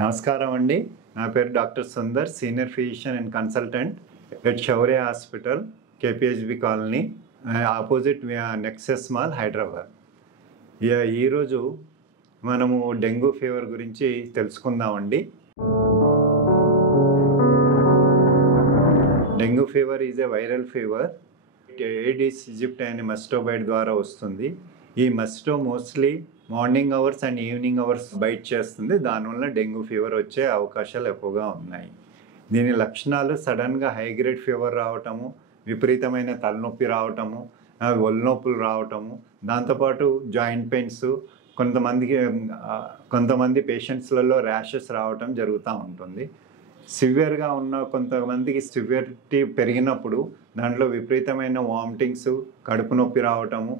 నమస్కారం అండి. నా పేరు doctor Sundar, senior physician and consultant at Shaurya hospital, KPHB colony, opposite Nexus mall, Hyderabad. ఈరోజు మనము డెంగ్యూ ఫీవర్ గురించి తెలుసుకుందామండి. Dengue fever is a viral fever. Aedes aegypti అనే మస్టో బైట్ ద్వారా వస్తుంది. ఈ mosquito mostly morning hours and evening hours bite చేస్తుంది. దానివల్ల డెంగ్యూ ఫీవర్ వచ్చే అవకాశాలు ఎక్కువగా ఉన్నాయి. దీని లక్షణాలు సడన్గా హై గ్రేడ్ ఫీవర్ రావటము, విపరీతమైన తలనొప్పి రావటము, ఒళ్ళనొప్పులు రావటము, దాంతోపాటు జాయింట్ పెయిన్స్, కొంతమంది పేషెంట్స్లలో ర్యాషెస్ రావటం జరుగుతూ ఉంటుంది. సివియర్గా ఉన్న కొంతమందికి సివియరిటీ పెరిగినప్పుడు దాంట్లో విపరీతమైన వామిటింగ్స్, కడుపు నొప్పి రావటము,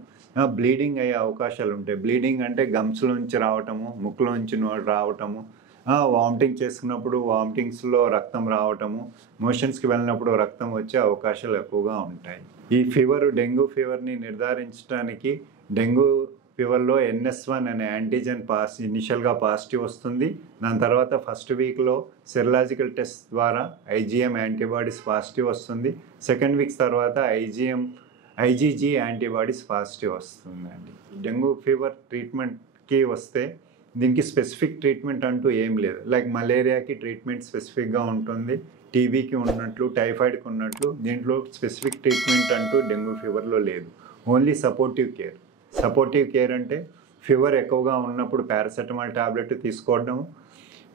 బ్లీడింగ్ అయ్యే అవకాశాలు ఉంటాయి. బ్లీడింగ్ అంటే గమ్స్లోంచి రావటము, ముక్కులోంచి రావటము, వామిటింగ్ చేసుకున్నప్పుడు వామిటింగ్స్లో రక్తం రావటము, మోషన్స్కి వెళ్ళినప్పుడు రక్తం వచ్చే అవకాశాలు ఎక్కువగా ఉంటాయి. ఈ డెంగ్యూ ఫీవర్ని నిర్ధారించడానికి డెంగ్యూ ఫీవర్లో NS1 అనే యాంటీజెన్ ఇనిషియల్గా పాజిటివ్ వస్తుంది. దాని తర్వాత ఫస్ట్ వీక్లో సెరలాజికల్ టెస్ట్ ద్వారా IgM యాంటీబాడీస్ పాజిటివ్ వస్తుంది. సెకండ్ వీక్స్ తర్వాత IgG యాంటీబాడీస్ పాజిటివ్ వస్తుందండి. డెంగ్యూ ఫీవర్ ట్రీట్మెంట్కి వస్తే దీనికి స్పెసిఫిక్ ట్రీట్మెంట్ అంటూ ఏం లేదు. లైక్ మలేరియాకి ట్రీట్మెంట్ స్పెసిఫిక్గా ఉంటుంది, టీబీకి ఉన్నట్లు, టైఫాయిడ్కి ఉన్నట్లు దీంట్లో స్పెసిఫిక్ ట్రీట్మెంట్ అంటూ డెంగ్యూ ఫీవర్లో లేదు. ఓన్లీ సపోర్టివ్ కేర్ అంటే ఫీవర్ ఎక్కువగా ఉన్నప్పుడు పారాసెటమాల్ టాబ్లెట్ తీసుకోవడం,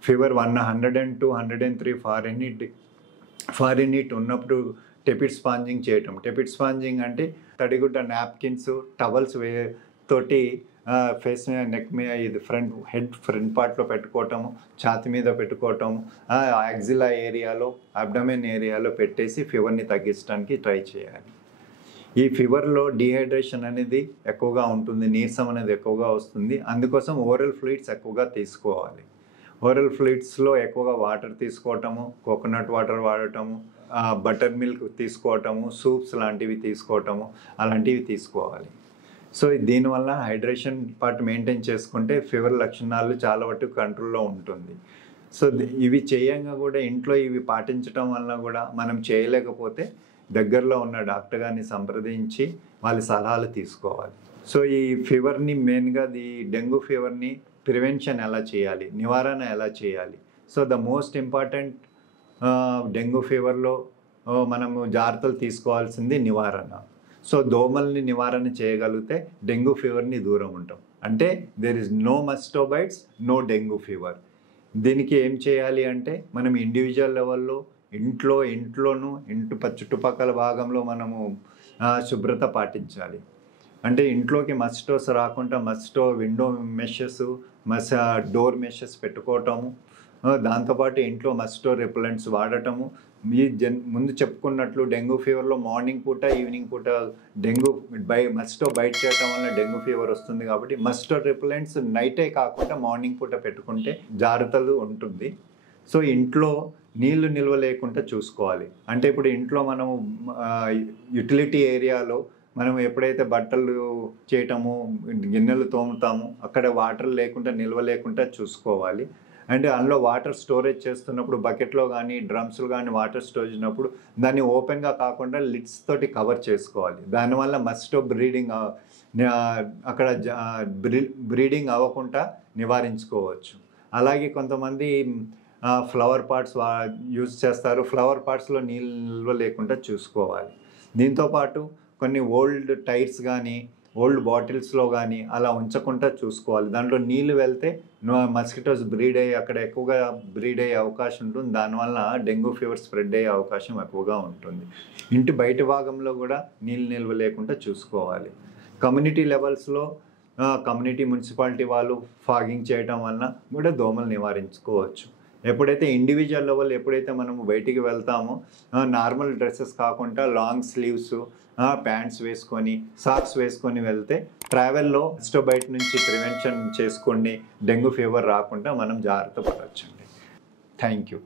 ఫీవర్ 102, 103 ఫారెన్హీట్ ఉన్నప్పుడు టెపిడ్ స్పాంజింగ్ చేయటం. టెపిడ్ స్పాంజింగ్ అంటే తడిగుడ్డ, నాప్కిన్స్, టవల్స్ తోటి ఫేస్ మీద, నెక్ మీద, ఇది ఫ్రంట్ పార్ట్లో పెట్టుకోవటము, ఛాతి మీద పెట్టుకోవటము, యాక్సిలా ఏరియాలో, అబ్డమెన్ ఏరియాలో పెట్టేసి ఫీవర్ని తగ్గించడానికి ట్రై చేయాలి. ఈ ఫీవర్లో డీహైడ్రేషన్ అనేది ఎక్కువగా ఉంటుంది, నీరసం అనేది ఎక్కువగా వస్తుంది. అందుకోసం ఓరల్ ఫ్లూయిడ్స్ ఎక్కువగా తీసుకోవాలి. ఓరల్ ఫ్లూయిడ్స్లో ఎక్కువగా వాటర్ తీసుకోవటము, కోకోనట్ వాటర్ వాడటము, బటర్ మిల్క్ తీసుకోవటము, సూప్స్ లాంటివి తీసుకోవటము, అలాంటివి తీసుకోవాలి. సో దీనివల్ల హైడ్రేషన్ పార్ట్ మెయింటైన్ చేసుకుంటే ఫీవర్ లక్షణాలు చాలా వరకు కంట్రోల్లో ఉంటుంది. సో ఇవి చేయంగా కూడా ఇంట్లో ఇవి పాటించడం వల్ల కూడా మనం చేయలేకపోతే దగ్గరలో ఉన్న డాక్టర్ గారిని సంప్రదించి వాళ్ళ సలహాలు తీసుకోవాలి. సో ఈ ఫీవర్ని మెయిన్గా డెంగ్యూ ఫీవర్ని ప్రివెన్షన్ ఎలా చేయాలి, నివారణ ఎలా చేయాలి? So the most important dengue ఫీవర్లో మనము జాగ్రత్తలు తీసుకోవాల్సింది నివారణ. సో దోమల్ని నివారణ చేయగలిగితే డెంగ్యూ ఫీవర్ని దూరం ఉంటాం. అంటే there is no mosquito bites, no dengue fever. దీనికి ఏం చేయాలి అంటే మనం ఇండివిజువల్ లెవెల్లో ఇంట్లోనూ చుట్టుపక్కల భాగంలో మనము శుభ్రత పాటించాలి. అంటే ఇంట్లోకి మస్టోస్ రాకుండా విండో మెషెస్, డోర్ మెషెస్ పెట్టుకోవటము, దాంతోపాటు ఇంట్లో మస్టో రిపెలెంట్స్ వాడటము. ముందు చెప్పుకున్నట్లు డెంగ్యూ ఫీవర్లో మార్నింగ్ పూట, ఈవినింగ్ పూట మస్టో బైట్ చేయటం వల్ల డెంగ్యూ ఫీవర్ వస్తుంది. కాబట్టి మస్టో రిపెలెంట్స్ నైటే కాకుండా మార్నింగ్ పూట పెట్టుకుంటే జాగ్రత్తలు ఉంటుంది. సో ఇంట్లో నీళ్లు నిల్వ లేకుండా చూసుకోవాలి. అంటే ఇప్పుడు ఇంట్లో మనము యుటిలిటీ ఏరియాలో మనం ఎప్పుడైతే బట్టలు చేయటము, గిన్నెలు తోముతాము, అక్కడ వాటర్ నిల్వ లేకుండా చూసుకోవాలి. అంటే అందులో వాటర్ స్టోరేజ్ చేస్తున్నప్పుడు బకెట్లో కానీ డ్రమ్స్లో కానీ వాటర్ స్టోరేజ్ చేసినప్పుడు దాన్ని ఓపెన్గా కాకుండా లిడ్స్ తోటి కవర్ చేసుకోవాలి. దానివల్ల మస్టో బ్రీడింగ్ అవ్వకుండా నివారించుకోవచ్చు. అలాగే కొంతమంది ఫ్లవర్ పాట్స్ యూజ్ చేస్తారు. ఫ్లవర్ పాట్స్లో నీళ్ళు నిల్వ లేకుండా చూసుకోవాలి. దీంతోపాటు కొన్ని ఓల్డ్ టైర్స్ కానీ ఓల్డ్ బాటిల్స్లో కానీ అలా ఉంచకుండా చూసుకోవాలి. దాంట్లో నీళ్ళు వెళ్తే మస్కిటోస్ అక్కడ ఎక్కువగా బ్రీడ్ అయ్యే అవకాశం ఉంటుంది. దానివల్ల డెంగ్యూ ఫీవర్ స్ప్రెడ్ అయ్యే అవకాశం ఎక్కువగా ఉంటుంది. ఇంటి బయట భాగంలో కూడా నీళ్ళు నిల్వ లేకుండా చూసుకోవాలి. కమ్యూనిటీ లెవెల్స్లో కమ్యూనిటీ మున్సిపాలిటీ వాళ్ళు ఫాగింగ్ చేయడం వలన కూడా దోమలు నివారించుకోవచ్చు. ఎప్పుడైతే ఇండివిజువల్ లెవెల్ మనము బయటికి వెళ్తామో నార్మల్ డ్రెస్సెస్ కాకుండా లాంగ్ స్లీవ్స్, ప్యాంట్స్ వేసుకొని, సాక్స్ వేసుకొని వెళ్తే ట్రావెల్లో మస్టో బైట్ నుంచి ప్రివెన్షన్ చేసుకొని డెంగ్యూ ఫీవర్ రాకుండా మనం జాగ్రత్త పడవచ్చండి. Thank you.